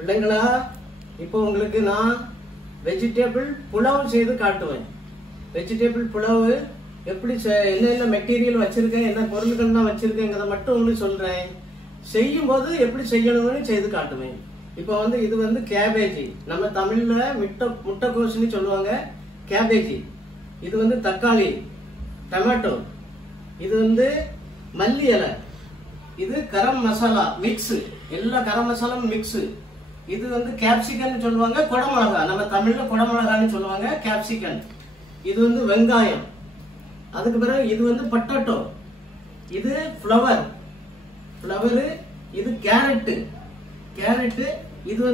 பிள்ளைங்களா, இப்போ உங்களுக்கு நான் வெஜிடபிள் புலாவ் செய்து காட்டுவேன். வெஜிடபிள் புலாவ் எப்படி என்ன மெட்டீரியல் வச்சிருக்கேன், என்ன பொருட்கள் தான் வச்சிருக்கேங்கிறத மட்டும் உங்களுக்கு சொல்றேன். செய்யும் போது எப்படி செய்யணும்னு செய்து காட்டுவேன். இப்போ இது கேபேஜி, நம்ம தமிழ்ல முட்டைக்கோசுன்னு சொல்லுவாங்க. கேபேஜி, இது தக்காளி, டொமேட்டோ, இது மல்லி இலை, இது கரம் மசாலா மிக்ஸ், எல்லா கரம் மசாலாவும் மிக்ஸ். இது கேப்சிகன் சொல்லுவாங்க, குடமிளகா, நம்ம தமிழ்ல குடமிளகான்னு சொல்லுவாங்க, கேப்சிகன். இது வெங்காயம். அதுக்கு பிறகு இது பொட்டேட்டோ, இது ஃப்ளவர், இது கேரட், இது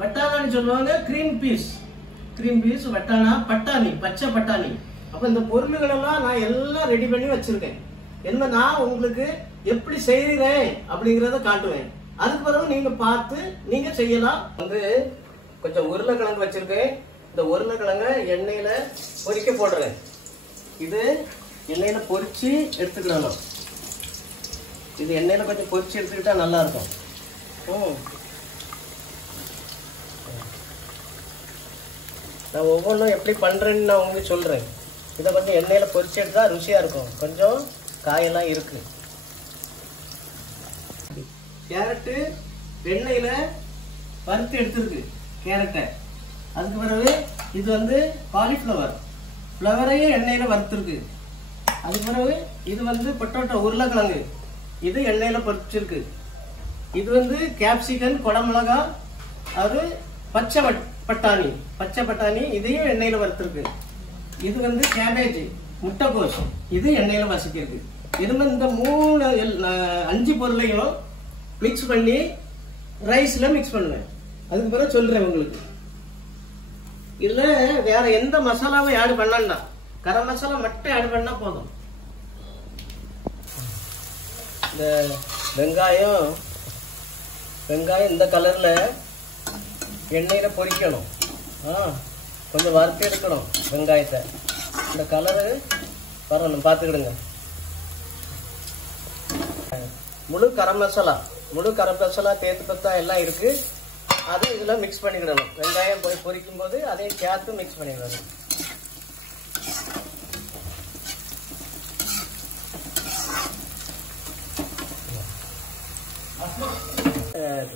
வட்டாணான்னு சொல்லுவாங்க, கிரீன் பீஸ், வட்டாணா, பட்டாணி, பச்சை பட்டாணி. அப்ப இந்த பொருள்கள் எல்லாம் நான் எல்லாம் ரெடி பண்ணி வச்சிருக்கேன். என்ன நான் உங்களுக்கு எப்படி செய்கிறேன் அப்படிங்கறத காட்டுவேன். அதுக்கு பிறகு நீங்க பார்த்து நீங்க செய்யலாம். கொஞ்சம் உருளைக்கிழங்கு வச்சிருக்கேன். இந்த உருளைக்கிழங்க எண்ணெயில பொரிக்க போடுறேன். இது எண்ணெயில பொரிச்சு எடுத்துக்கிடணும். இது எண்ணெயில கொஞ்சம் பொரிச்சு எடுத்துக்கிட்டா நல்லா இருக்கும். நான் ஒவ்வொன்றும் எப்படி பண்றேன்னு நான் உங்களுக்கு சொல்றேன். இதை கொஞ்சம் எண்ணெயில பொரிச்சு எடுத்தா ருசியா இருக்கும். கொஞ்சம் காயெல்லாம் இருக்கு. கேரட்டு எண்ணெயில வறுத்து எடுத்துருக்கு கேரட்டை. அதுக்கு பிறகு இது காலிஃப்ளவர், ஃப்ளவரையும் எண்ணெயில வறுத்துருக்கு. அதுக்கு பிறகு இது பொட்டேட்டோ, உருளைக்கிழங்கு, இது எண்ணெயில பொரிச்சிருக்கு. இது கேப்சிகன், குடமிளகா, அது பச்சை பட்டாணி, இதையும் எண்ணெயில வறுத்துருக்கு. இது கேபேஜ், முட்டைக்கோஸ், இது எண்ணெயில வசிக்கிருக்கு. இது இந்த 5 பொருளையும் மிக்ஸ் பண்ணி ரைஸ்ல மிக்ஸ் பண்ணுவேன். அதுக்கு பிறகு சொல்றேன் உங்களுக்கு. இதுல வேற எந்த மசாலாவும் ஆட் பண்ணா, கரம் மசாலா மட்டும் ஆட் பண்ணா போதும். இந்த வெங்காயம் இந்த கலர்ல எண்ணெயில பொரிக்கணும். கொஞ்சம் வறுத்து எடுக்கணும் வெங்காயத்தை. இந்த கலரு வரணும், பார்த்துக்கிடுங்க. முழு கரம் மசாலா தேத்துப்பத்தா எல்லாம் இருக்கு. அதை இதுல மிக்ஸ் பண்ணிக்கிடணும். வெங்காயம் போய் பொரிக்கும் போது அதையும் சேர்த்து மிக்ஸ் பண்ணிக்கிடணும்.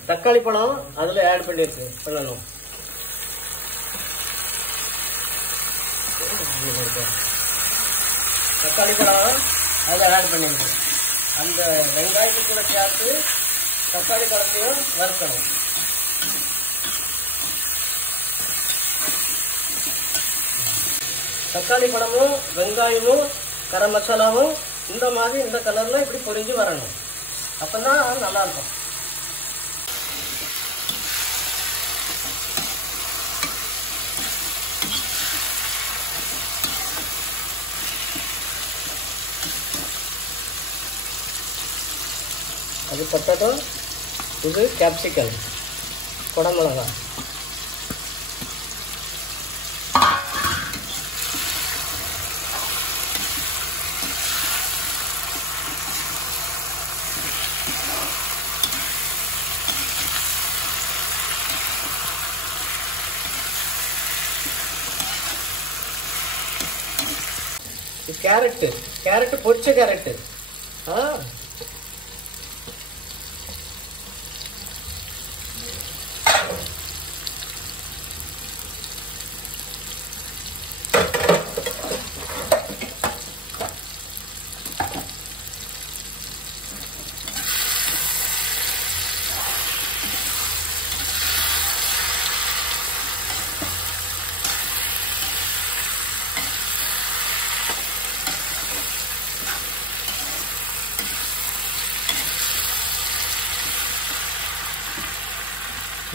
தக்காளி பழம் அதுல ஆட் பண்ணணும். தக்காளி பழம் அதில் ஆட் பண்ணிருக்கு. அந்த வெங்காயத்தை கூட சேர்த்து தக்காளி பழத்தையும் வறுக்கணும். தக்காளி பழமும் வெங்காயமும் கரம் மசாலாவும் இந்த மாதிரி இந்த கலர்ல இப்படி பொரிஞ்சு வரணும். அப்பதான் நல்லா இருக்கும். அது பொட்டேட்டோ, இது கேப்சிகன், குடமிளகா. கேரட் பொரிச்ச கேரட்.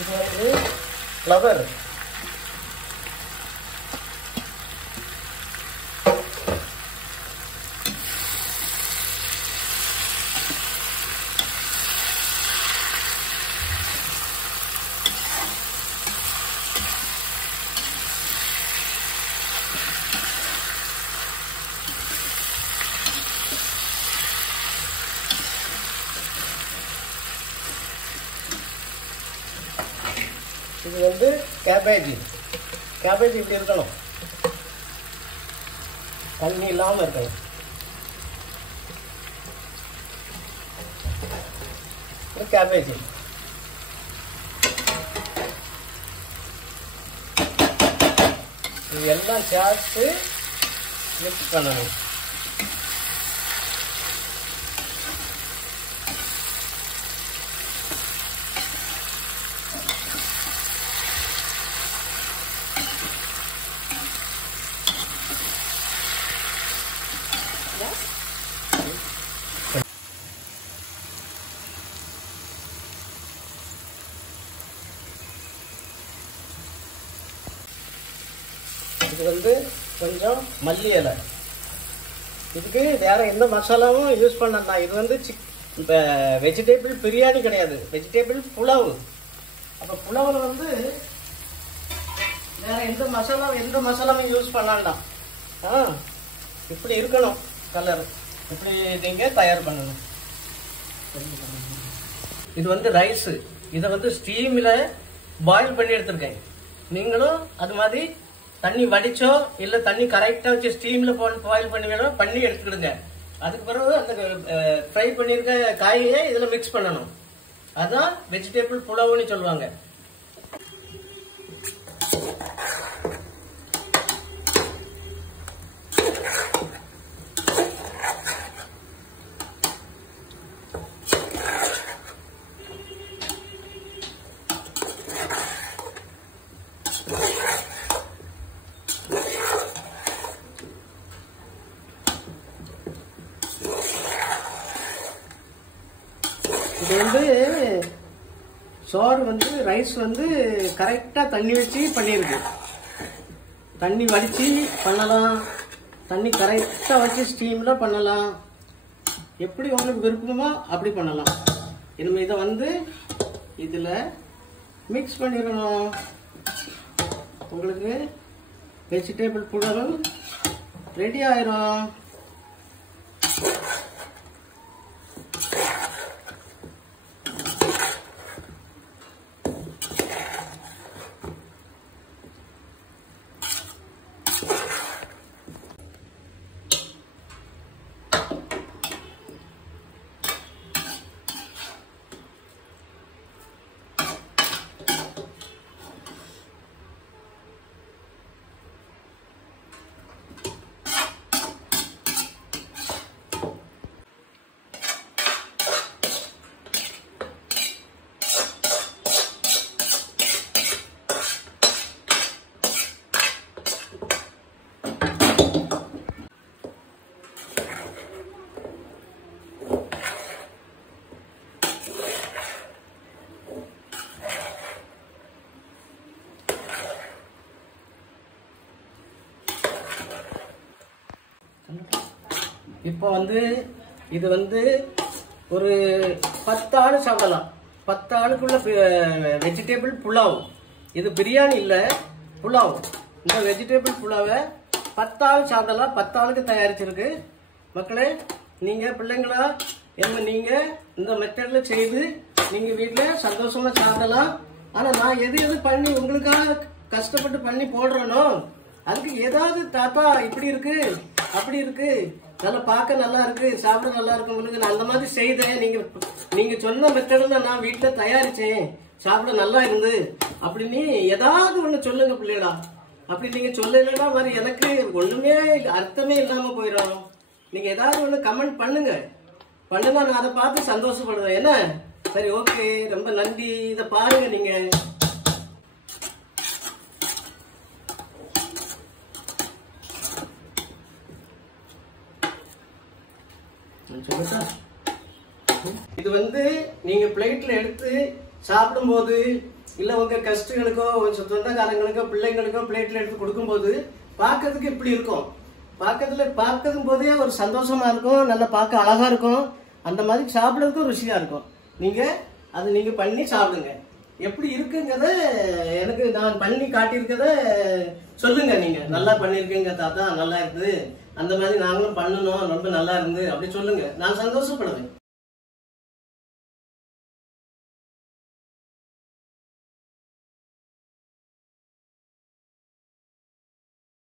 இது ஃப்ளவர். இது வந்து கேபேஜ். கேபேஜ் இப்படி இருக்கணும், தண்ணி இல்லாமல் இருக்கணும். கேபேஜ் இது எல்லாம் சேர்த்து மிக்ஸ் பண்ணணும். இது வந்து கொஞ்சம் மல்லி இலை. இதுக்கு வேற எந்த மசாலாவும் யூஸ் பண்ணலாம். இது வந்து வெஜிடபிள் பிரியாணி கிடையாது, வெஜிடபிள் புலாவ். அப்ப புலாவில் வந்து வேற எந்த மசாலாவும் யூஸ் பண்ணலாம். இப்படி இருக்கணும் கலர். இப்படி நீங்க தயார் பண்ணணும். இது வந்து ரைஸ். இதை வந்து ஸ்டீம்ல பாயில் பண்ணி எடுத்திருக்கேன். நீங்களும் அது மாதிரி தண்ணி வடிச்சோ இல்ல தண்ணி கரெக்டா வச்சு ஸ்டீம்ல பாயில் பண்ணி எடுத்துக்கிடுங்க. அதுக்கு பிறகு அந்த ஃப்ரை பண்ணிருக்க காயை இதுல மிக்ஸ் பண்ணணும். அதான் வெஜிடபிள் புலாவ்னு சொல்லுவாங்க. இது வந்து சோறு வந்து ரைஸ் வந்து கரெக்டா தண்ணி வச்சு பண்ணிருக்கு. தண்ணி வடிச்சு பண்ணலாம், தண்ணி கரெக்டா வச்சு ஸ்டீம்ல பண்ணலாம். எப்படி உங்களுக்கு விருப்பமோ அப்படி பண்ணலாம். இனிமே இதை வந்து இதுல மிக்ஸ் பண்ணிடணும். உங்களுக்கு வெஜிடபிள் புலாவ் ரெடி ஆயிரும். இப்போ வந்து இது வந்து ஒரு 10 ஆள் சாப்பிடலாம். 10 ஆளுக்குள்ள வெஜிடபிள் புலாவ். இது பிரியாணி இல்ல, புலாவ். இந்த வெஜிடபிள் புலாவை 10 ஆள் சாப்பிடலாம். 10 ஆளுக்கு தயாரிச்சிருக்கு. மக்களே, நீங்க பிள்ளைங்களா நீங்க இந்த மெத்தட்ல செய்து நீங்க வீட்டுல சந்தோஷமா சாப்பிடலாம். ஆனா நான் எது பண்ணி உங்களுக்காக கஷ்டப்பட்டு பண்ணி போடுறேனோ அதுக்கு ஏதாவது தாத்தா இப்படி இருக்கு அப்படி இருக்கு, நல்லா பார்க்க நல்லா இருக்கு, சாப்பிட நல்லா இருக்கு, உங்களுக்கு நான் அந்த மாதிரி செய்தேன், நீங்க சொன்ன மெத்தட்ல நான் வீட்டுல தயாரிச்சேன், சாப்பிட நல்லா இருந்து அப்படின்னு ஏதாவது ஒண்ணு சொல்லுங்க பிள்ளைகளா. அப்படி நீங்க சொல்லலைன்னா மாதிரி எனக்கு ஒண்ணுமே அர்த்தமே இல்லாம போயிடும். நீங்க ஏதாவது ஒண்ணு கமெண்ட் பண்ணுங்க, நான் அதை பார்த்து சந்தோஷப்படுவேன். என்ன சரி, ஓகே, ரொம்ப நன்றி. இதை பாருங்க நீங்க. இது வந்து நீங்க பிளேட்ல எடுத்து சாப்பிடும் போது இல்ல உங்க கெஸ்டுகளுக்கோ சொந்தக்காரங்களுக்கோ பிள்ளைங்களுக்கோ பிளேட்ல எடுத்து கொடுக்கும் போது பார்க்கிறதுக்கு இப்படி இருக்கும். பார்க்கும் போதே ஒரு சந்தோஷமா இருக்கும், நல்லா பார்க்க அழகா இருக்கும். அந்த மாதிரி சாப்பிடறதுக்கும் ருசியா இருக்கும். நீங்க பண்ணி சாப்பிடுங்க. எப்படி இருக்குங்கிறத எனக்கு நான் பண்ணி காட்டியிருக்கத சொல்லுங்க. நீங்க நல்லா பண்ணிருக்கீங்க தாத்தா, நல்லா இருக்குது, அந்த மாதிரி நாங்களும் பண்ணணும், ரொம்ப நல்லா இருந்து அப்படி சொல்லுங்க. நான் சந்தோஷப்படுவேன்.